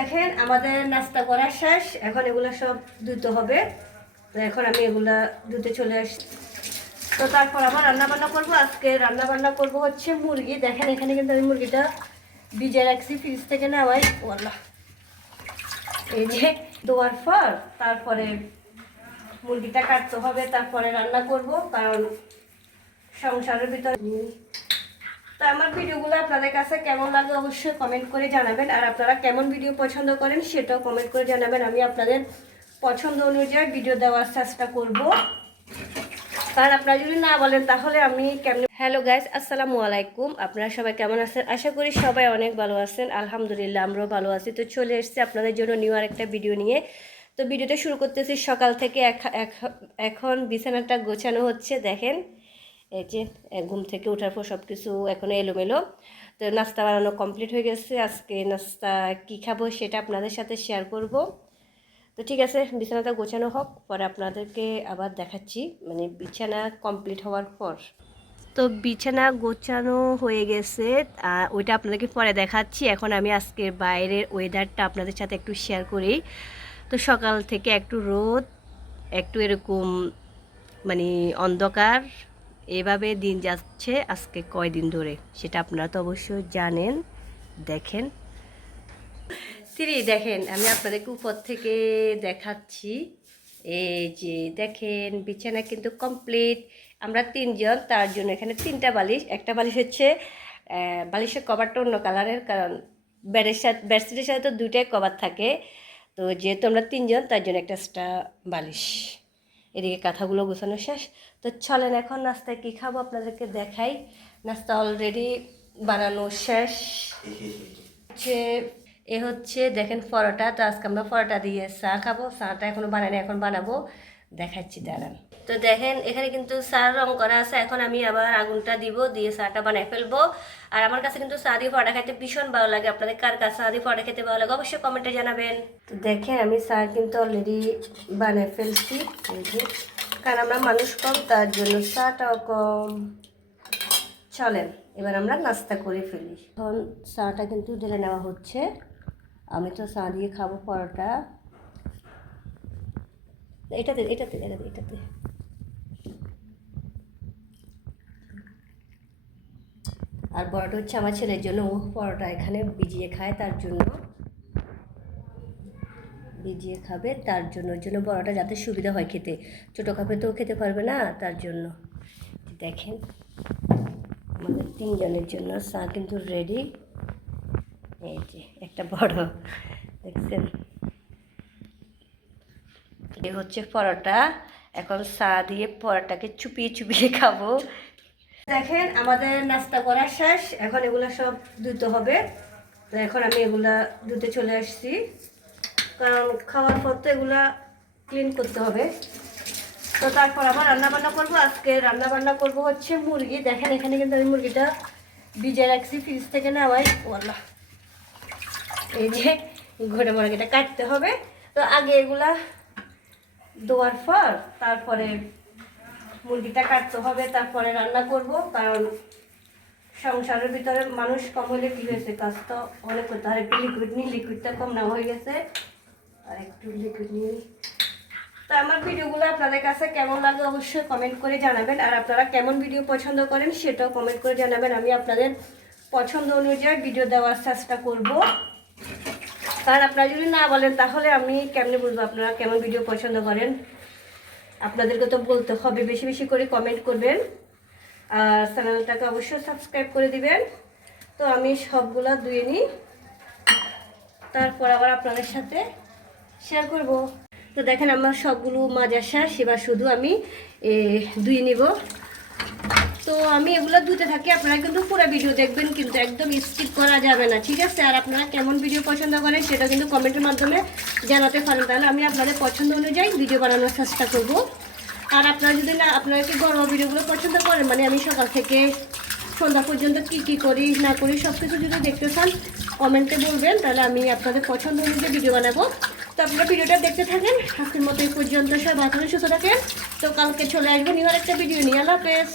দেখেন আমাদের নাস্তা করা শেষ, এখন এগুলা সব ধুতে হবে। তো এখন আমি এগুলা ধুতে চলে আসছি। তো তারপর আবার রান্না বান্না করবো। আজকে রান্না বান্না করবো হচ্ছে মুরগি। দেখেন এখানে কিন্তু আমি মুরগিটা ভিজে রাখছি ফ্রিজ থেকে নেওয়াই। ওয়াল্লাহ, এই যে ধোয়ার পর তারপরে মুরগিটা কাটতে হবে, তারপরে রান্না করব, কারণ সংসারের ভিতরে। তো আমার ভিডিওগুলো আপনাদের কাছে কেমন লাগে অবশ্যই কমেন্ট করে জানাবেন। আর আপনারা কেমন ভিডিও পছন্দ করেন সেটাও কমেন্ট করে জানাবেন। আমি আপনাদের পছন্দ অনুযায়ী ভিডিও দেওয়ার চেষ্টা করব। কারণ আপনারা যদি না বলেন তাহলে আমি কেমন। হ্যালো গাইস, আসসালামু আলাইকুম। আপনারা সবাই কেমন আছেন? আশা করি সবাই অনেক ভালো আছেন। আলহামদুলিল্লাহ আমরাও ভালো আছি। তো চলে এসেছি আপনাদের জন্য নিউ আর একটা ভিডিও নিয়ে। তো ভিডিওটা শুরু করতেছি সকাল থেকে। এখন বিছানাটা গোছানো হচ্ছে। দেখেন এই যে ঘুম থেকে ওঠার পর সব কিছু এখনও এলোমেলো। তো নাস্তা বানানো কমপ্লিট হয়ে গেছে। আজকে নাস্তা কী খাবো সেটা আপনাদের সাথে শেয়ার করব। তো ঠিক আছে, বিছানাটা গোছানো হোক, পরে আপনাদেরকে আবার দেখাচ্ছি, মানে বিছানা কমপ্লিট হওয়ার পর। তো বিছানা গোছানো হয়ে গেছে, ওইটা আপনাদেরকে পরে দেখাচ্ছি। এখন আমি আজকের বাইরের ওয়েদারটা আপনাদের সাথে একটু শেয়ার করি। তো সকাল থেকে একটু রোদ, একটু এরকম মানে অন্ধকার, এভাবে দিন যাচ্ছে আজকে কয়দিন ধরে, সেটা আপনারা তো অবশ্যই জানেন। দেখেন দেখেন আমি আপনাদেরকে উপর থেকে দেখাচ্ছি। এই যে দেখেন বিছানা কিন্তু কমপ্লিট। আমরা তিনজন, তার জন্য এখানে তিনটা বালিশ। একটা বালিশ হচ্ছে বালিশের কভারটা অন্য কালারের, কারণ বেডশিটের সাথে তো দুইটাই কভার থাকে। তো যেহেতু আমরা তিনজন তার জন্য একটা এক্সট্রা বালিশ। এদিকে কাঁথাগুলো গোছানো শেষ। তো চলেন এখন নাস্তায় কী খাবো আপনাদেরকে দেখাই। নাস্তা অলরেডি বানানো শেষ। এ হচ্ছে দেখেন পরোটা। তো আজকে আমরা পরোটা দিয়ে চা খাবো। চাটা এখনও বানাইনি, এখন বানাবো, দেখাচ্ছি দাঁড়ান। তো দেখেন এখানে কিন্তু চা রং করা আছে। এখন আমি আবার আগুনটা দিব, দিয়ে চাটা বানাই ফেলবো। আর আমার কাছে কিন্তু চা দিয়ে পরোটা খেতে ভীষণ ভালো লাগে। আপনাদের কার কাছে চা দিয়ে পরোটা খেতে ভালো লাগে অবশ্যই কমেন্টে জানাবেন। তো দেখেন আমি চা কিন্তু অলরেডি বানাই ফেলছি, কারণ আমরা মানুষ কম, তার জন্য চাটাও কম। চলেন এবার আমরা নাস্তা করে ফেলি। এখন চাটা কিন্তু ঢেলে নেওয়া হচ্ছে। আমি তো চা দিয়ে খাবো পরোটা। এটাতে এটাতে এটাতে এটাতে আর পরোটা হচ্ছে আমার ছেলের জন্য, ও পরোটা এখানে ভিজিয়ে খায়, তার জন্য ভিজিয়ে খাবে, তার জন্য ওর জন্য পরোটা যাতে সুবিধা হয় খেতে। ছোটো কাপে তো খেতে পারবে না, তার জন্য। দেখেন আমাদের তিনজনের জন্য চা কিন্তু রেডি। এই যে একটা বড়, দেখছেন, এ হচ্ছে পরোটা। এখন চা দিয়ে পরোটাকে চুপিয়ে চুপিয়ে খাবো। দেখেন আমাদের নাস্তা করা শেষ, এখন এগুলা সব ধুতে হবে। তো এখন আমি এগুলা ধুতে চলে আসছি, কারণ খাওয়ার পর তো এগুলা ক্লিন করতে হবে। তো তারপর আবার রান্না বান্না করবো। আজকে রান্না বান্না করবো হচ্ছে মুরগি। দেখেন এখানে কিন্তু আমি মুরগিটা ভিজে রাখছি ফ্রিজ থেকে নেওয়াই। ওয়াল্লাহ, এই যে ঘরে মুরগিটা কাটতে হবে। তো আগে এগুলা ধোয়ার পর তারপরে মুরগিটা কাটতে হবে, তারপরে রান্না করব, কারণ সংসারের ভিতরে মানুষ কম হলে কী হয়েছে, কাজ তো অনেক করতে হয়। একটু লিকুইড নিই, লিকুইডটা কম নেওয়া হয়ে গেছে, আর একটু লিকুইড নিই। তো আমার ভিডিওগুলো আপনাদের কাছে কেমন লাগে অবশ্যই কমেন্ট করে জানাবেন। আর আপনারা কেমন ভিডিও পছন্দ করেন সেটাও কমেন্ট করে জানাবেন। আমি আপনাদের পছন্দ অনুযায়ী ভিডিও দেওয়ার চেষ্টা করব। কারণ আপনারা যদি না বলেন তাহলে আমি কেমনে বুঝবো আপনারা কেমন ভিডিও পছন্দ করেন। আপনাদেরকে তো বলতে হবে, বেশি বেশি করে কমেন্ট করবেন, আর চ্যানেলটাকে অবশ্যই সাবস্ক্রাইব করে দিবেন। তো আমি সবগুলা ধুয়ে নিই, তারপর আবার আপনাদের সাথে শেয়ার করব। তো দেখেন আমার সবগুলো মাজা শেষ, এবার শুধু আমি ধুয়ে নিব। তো আমি এগুলো ধুতে থাকি, আপনারা কিন্তু পুরো ভিডিও দেখবেন, কিন্তু একদম স্কিপ করা যাবে না, ঠিক আছে? আর আপনারা কেমন ভিডিও পছন্দ করেন সেটা কিন্তু কমেন্টের মাধ্যমে জানাতে পারেন, তাহলে আমি আপনাদের পছন্দ অনুযায়ী ভিডিও বানানোর চেষ্টা করব। আর আপনারা যদি না, আপনারা কি ঘরোয়া ভিডিওগুলো পছন্দ করেন, মানে আমি সকাল থেকে সন্ধ্যা পর্যন্ত কি করি না করি সব কিছু যদি দেখতে চান কমেন্টে বলবেন, তাহলে আমি আপনাদের পছন্দ অনুযায়ী ভিডিও বানাবো। তো আপনারা ভিডিওটা দেখতে থাকেন। আজকের মতো এই পর্যন্ত, সব ভালো সুস্থ থাকেন। তো কালকে চলে আসবেন নিউ একটা ভিডিও নিয়ে। আল্লাহ হাফেজ।